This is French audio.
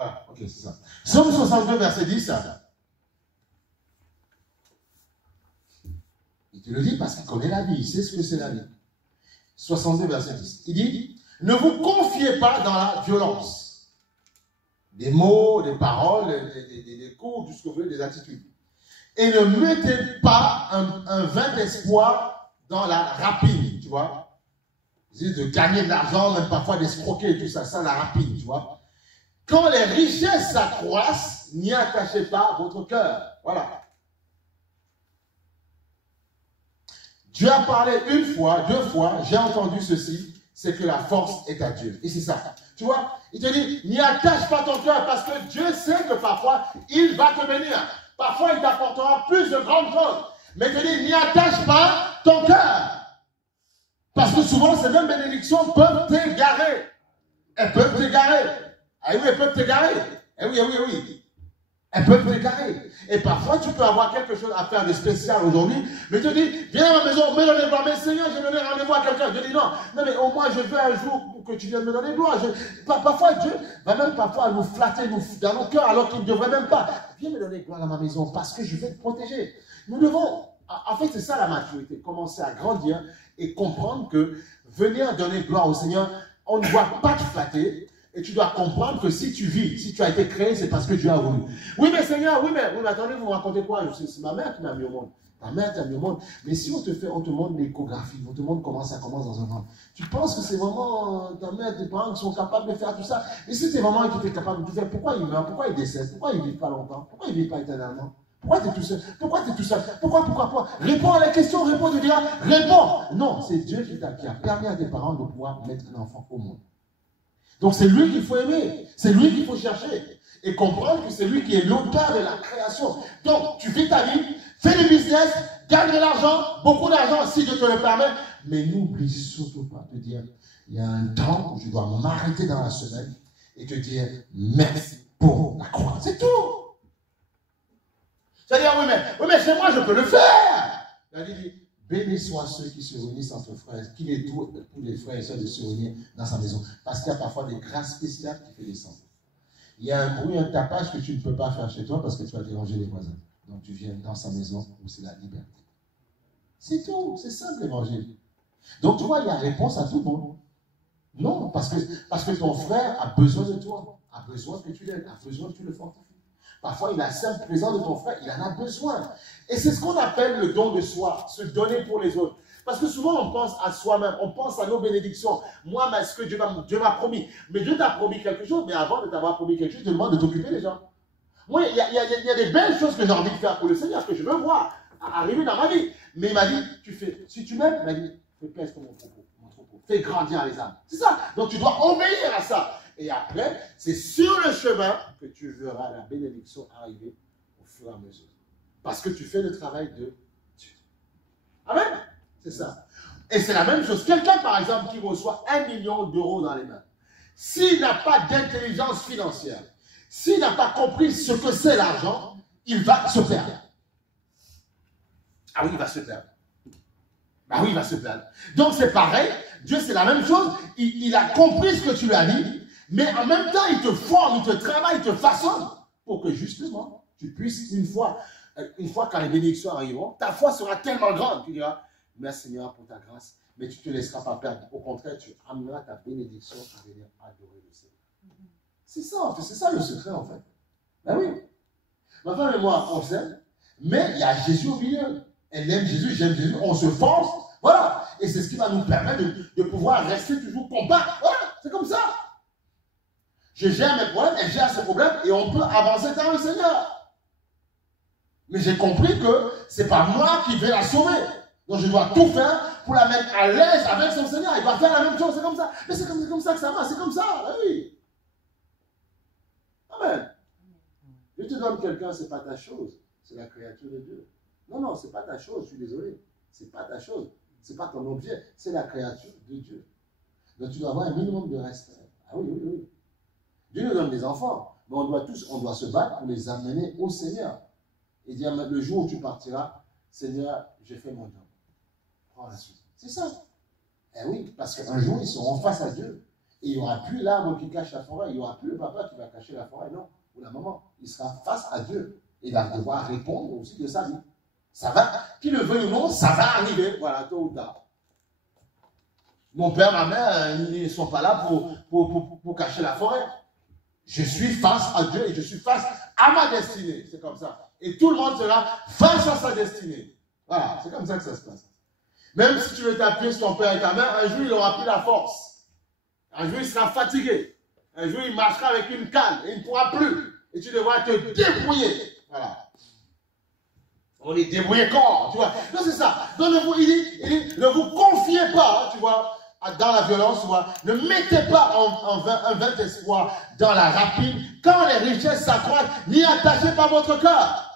Voilà, ok, c'est ça. Psaume 62, verset 10. Il te le dit parce qu'il connaît la vie, il sait ce que c'est la vie. 62, verset 10. Il dit, ne vous confiez pas dans la violence. Des mots, des paroles, des coups, tout ce que vous voulez, des attitudes. Et ne mettez pas un vain espoir dans la rapine, tu vois. De gagner de l'argent, même parfois d'escroquer, tout ça, ça la rapine, tu vois. Quand les richesses s'accroissent, n'y attachez pas votre cœur. Voilà. Dieu a parlé une fois, deux fois, j'ai entendu ceci, c'est que la force est à Dieu. Et c'est ça. Tu vois, il te dit, n'y attache pas ton cœur parce que Dieu sait que parfois, il va te bénir. Parfois, il t'apportera plus de grandes choses. Mais il te dit, n'y attache pas ton cœur. Parce que souvent, ces mêmes bénédictions peuvent t'égarer. Elles peuvent t'égarer. Ah oui, elles peuvent t'égarer. Eh oui, oui, oui. Elles peuvent t'égarer. Et parfois, tu peux avoir quelque chose à faire de spécial aujourd'hui, mais tu dis, viens à ma maison, me donner gloire. Mais Seigneur, j'ai donné rendez-vous à quelqu'un. Je dis non, mais au moins, je veux un jour que tu viennes me donner gloire. Parfois, Dieu va même parfois nous flatter dans nos cœurs, alors qu'il ne devrait même pas. Viens me donner gloire à ma maison, parce que je vais te protéger. Nous devons, en fait, c'est ça la maturité, commencer à grandir et comprendre que venir donner gloire au Seigneur, on ne doit pas te flatter. Et tu dois comprendre que si tu vis, si tu as été créé, c'est parce que Dieu a voulu. Oui, mais Seigneur, oui, mais attendez, vous me racontez quoi? C'est ma mère qui m'a mis au monde. Ta mère t'a mis au monde. Mais si on te montre l'échographie, on te montre comment ça commence dans un ventre, tu penses que c'est vraiment ta mère, tes parents qui sont capables de faire tout ça? Et si tes mamans qui étaient capables de tout faire, pourquoi ils meurent? Pourquoi ils décèdent? Pourquoi ils ne vivent pas longtemps? Pourquoi ils ne vivent pas éternellement? Pourquoi tu es tout seul? Pourquoi tu es tout seul? Pourquoi? Réponds à la question, réponds, tu diras, réponds! Non, c'est Dieu qui a permis à tes parents de pouvoir mettre un enfant au monde. Donc c'est lui qu'il faut aimer, c'est lui qu'il faut chercher et comprendre que c'est lui qui est l'auteur de la création. Donc tu vis ta vie, fais du business, gagne de l'argent, beaucoup d'argent si Dieu te le permet, mais n'oublie surtout pas de dire, il y a un temps où je dois m'arrêter dans la semaine et te dire merci pour la croix. C'est tout. C'est-à-dire, oui mais chez moi je peux le faire. Il a dit, béni soient ceux qui se réunissent entre frères, qu'il est tout pour les frères et sœurs de se réunir dans sa maison. Parce qu'il y a parfois des grâces spéciales qui fait descendre. Il y a un bruit, un tapage que tu ne peux pas faire chez toi parce que tu vas déranger les voisins. Donc tu viens dans sa maison où c'est la liberté. C'est tout, c'est simple l'évangile. Donc tu vois, il y a réponse à tout le monde. Non, parce que ton frère a besoin de toi, a besoin que tu l'aides, a besoin que tu le fortifies. Parfois, il a simple présence de ton frère, il en a besoin. Et c'est ce qu'on appelle le don de soi, se donner pour les autres. Parce que souvent, on pense à soi-même, on pense à nos bénédictions. Moi, mais ce que Dieu m'a promis. Mais Dieu t'a promis quelque chose, mais avant de t'avoir promis quelque chose, je te demande de t'occuper des gens. Moi, il y a des belles choses que j'ai envie de faire pour le Seigneur, que je veux voir arriver dans ma vie. Mais il m'a dit, si tu m'aimes, il m'a dit, fais plaisir pour mon troupeau. Fais grandir les âmes. C'est ça. Donc tu dois obéir à ça. Et après, c'est sur le chemin que tu verras la bénédiction arriver au fur et à mesure. Parce que tu fais le travail de Dieu. Amen. C'est ça. Et c'est la même chose. Quelqu'un, par exemple, qui reçoit 1 million d'euros dans les mains, s'il n'a pas d'intelligence financière, s'il n'a pas compris ce que c'est l'argent, il va se perdre. Ah oui, il va se perdre. Ah oui, il va se perdre. Donc c'est pareil. Dieu, c'est la même chose. Il a compris ce que tu lui as dit. Mais en même temps, il te forme, il te travaille, il te façonne pour que justement, tu puisses une fois quand les bénédictions arriveront, ta foi sera tellement grande, tu diras, merci Seigneur pour ta grâce, mais tu ne te laisseras pas perdre. Au contraire, tu amèneras ta bénédiction à venir adorer le Seigneur. C'est ça, en fait, c'est ça le secret, en fait. Ben oui. Ma femme et moi, on s'aime, mais il y a Jésus au milieu. Elle aime Jésus, j'aime Jésus, on se force, voilà. Et c'est ce qui va nous permettre de pouvoir rester toujours compacts. Voilà, c'est comme ça. Je gère mes problèmes, elle gère ses problèmes et on peut avancer dans le Seigneur. Mais j'ai compris que ce n'est pas moi qui vais la sauver. Donc je dois tout faire pour la mettre à l'aise avec son Seigneur. Il va faire la même chose, c'est comme ça. Mais c'est comme ça que ça va, c'est comme ça, ben oui. Amen. Je te donne quelqu'un, ce n'est pas ta chose, c'est la créature de Dieu. Non, ce n'est pas ta chose, je suis désolé. Ce n'est pas ta chose, ce n'est pas ton objet, c'est la créature de Dieu. Donc tu dois avoir un minimum de respect. Ah oui. Dieu nous donne des enfants, mais on doit se battre pour les amener au Seigneur. Et dire, le jour où tu partiras, Seigneur, j'ai fait mon job. Prends la suite. C'est ça. Eh oui, parce qu'un jour, ils seront face à Dieu. Et il n'y aura plus l'arbre qui cache la forêt, il n'y aura plus le papa qui va cacher la forêt, non, ou la maman. Il sera face à Dieu. Il va devoir répondre aussi de sa vie. Ça va, qu'il le veuille ou non, ça va arriver, voilà, tôt ou tard. Mon père, ma mère, ils ne sont pas là pour cacher la forêt. Je suis face à Dieu et je suis face à ma destinée. C'est comme ça. Et tout le monde sera face à sa destinée. Voilà, c'est comme ça que ça se passe. Même si tu veux t'appuyer sur ton père et ta mère, un jour il aura pris la force. Un jour il sera fatigué. Un jour il marchera avec une canne et il ne pourra plus. Et tu devras te débrouiller. Voilà. On est débrouillé quand, tu vois. Non, c'est ça. Donc, il dit, ne vous confiez pas, tu vois, dans la violence, tu vois. Ne mettez pas un vain espoir dans la rapine, quand les richesses s'accroissent, n'y attachez pas votre cœur.